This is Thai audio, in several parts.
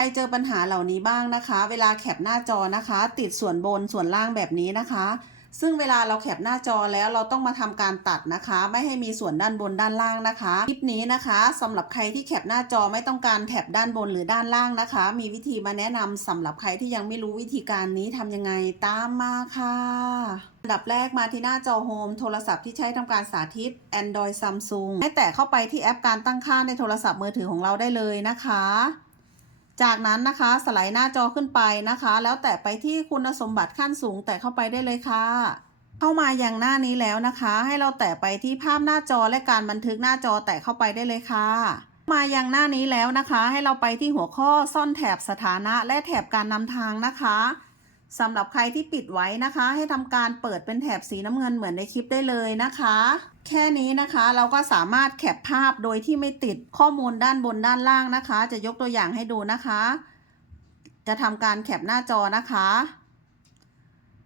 ใครเจอปัญหาเหล่านี้บ้างนะคะ เวลาแคปหน้าจอนะคะ ติดส่วนบนส่วนล่างแบบนี้นะคะ ซึ่งเวลาเราแคปหน้าจอแล้วเราต้องมาทำการตัดนะคะ ไม่ให้มีส่วนด้านบนด้านล่างนะคะ คลิปนี้นะคะสำหรับใครที่แคปหน้าจอไม่ต้องการแถบด้านบนหรือด้านล่างนะคะ มีวิธีมาแนะนำสำหรับใครที่ยังไม่รู้วิธีการนี้ทำยังไงตามมาค่ะอันดับแรกมาที่หน้าจอโฮมโทรศัพท์ที่ใช้ทำการสาธิต Android Samsung ให้แตะเข้าไปที่แอปการตั้งค่าในโทรศัพท์มือถือของเราได้เลยนะคะ จากนั้นนะคะสไลด์หน้าจอขึ้นไปนะคะ แล้วแตะไปที่คุณสมบัติขั้นสูงแตะเข้าไปได้เลยค่ะ เข้ามาอย่างหน้านี้แล้วนะคะ ให้เราแตะไปที่ภาพหน้าจอและการบันทึกหน้าจอแตะเข้าไปได้เลยค่ะ มาอย่างหน้านี้แล้วนะคะ ให้เราไปที่หัวข้อซ่อนแถบสถานะและแถบการนำทางนะคะ สำหรับใครที่ปิดไว้นะคะ ให้ทำการเปิดเป็นแถบสีน้ำเงินเหมือนในคลิปได้เลยนะคะ แค่นี้นะคะเราก็สามารถแคปภาพโดยที่ไม่ติดข้อมูลด้านบนด้านล่างนะคะ จะยกตัวอย่างให้ดูนะคะ จะทำการแคปหน้าจอนะคะ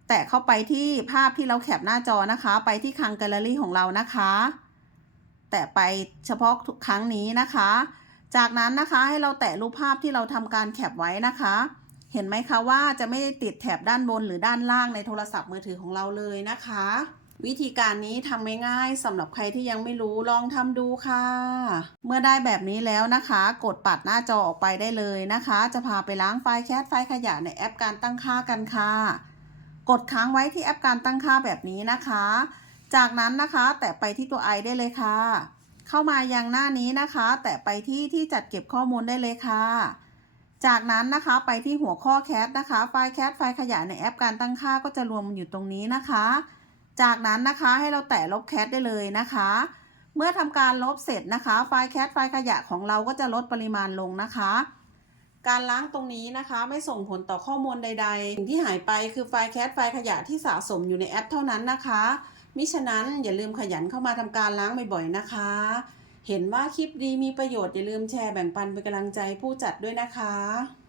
แตะเข้าไปที่ภาพที่เราแคปหน้าจอนะคะ ไปที่คลังแกลเลอรี่ของเรานะคะ แตะไปเฉพาะทุกครั้งนี้นะคะ จากนั้นนะคะให้เราแตะรูปภาพที่เราทำการแคปไว้นะคะ เห็นไหมคะว่าจะไม่ได้ติดแถบด้านบนหรือด้านล่างในโทรศัพท์มือถือของเราเลยนะคะ วิธีการนี้ทำง่ายๆสำหรับใครที่ยังไม่รู้ลองทำดูค่ะ เมื่อได้แบบนี้แล้วนะคะ กดปัดหน้าจอออกไปได้เลยนะคะ จะพาไปล้างไฟล์แคสไฟล์ขยะในแอปการตั้งค่ากันค่ะ กดค้างไว้ที่แอปการตั้งค่าแบบนี้นะคะ จากนั้นนะคะ แตะไปที่ตัว i ได้เลยค่ะ เข้ามายังหน้านี้นะคะ แตะไปที่ที่จัดเก็บข้อมูลได้เลยค่ะ จากนั้นนะคะไปที่หัวข้อแคสนะคะ ไฟล์แคสไฟล์ขยะในแอปการตั้งค่าก็จะรวมอยู่ตรงนี้นะคะ จากนั้นนะคะให้เราแตะลบแคสได้เลยนะคะ เมื่อทำการลบเสร็จนะคะ ไฟล์แคสไฟล์ขยะของเราก็จะลดปริมาณลงนะคะ การล้างตรงนี้นะคะ ไม่ส่งผลต่อข้อมูลใดๆ สิ่งที่หายไปคือไฟล์แคสไฟล์ขยะที่สะสมอยู่ในแอปเท่านั้นนะคะมิฉะนั้นอย่าลืมขยันเข้ามาทำการล้างบ่อยๆนะคะ เห็นว่าคลิปดีมีประโยชน์อย่าลืมแชร์แบ่งปันเป็นกำลังใจผู้จัดด้วยนะคะ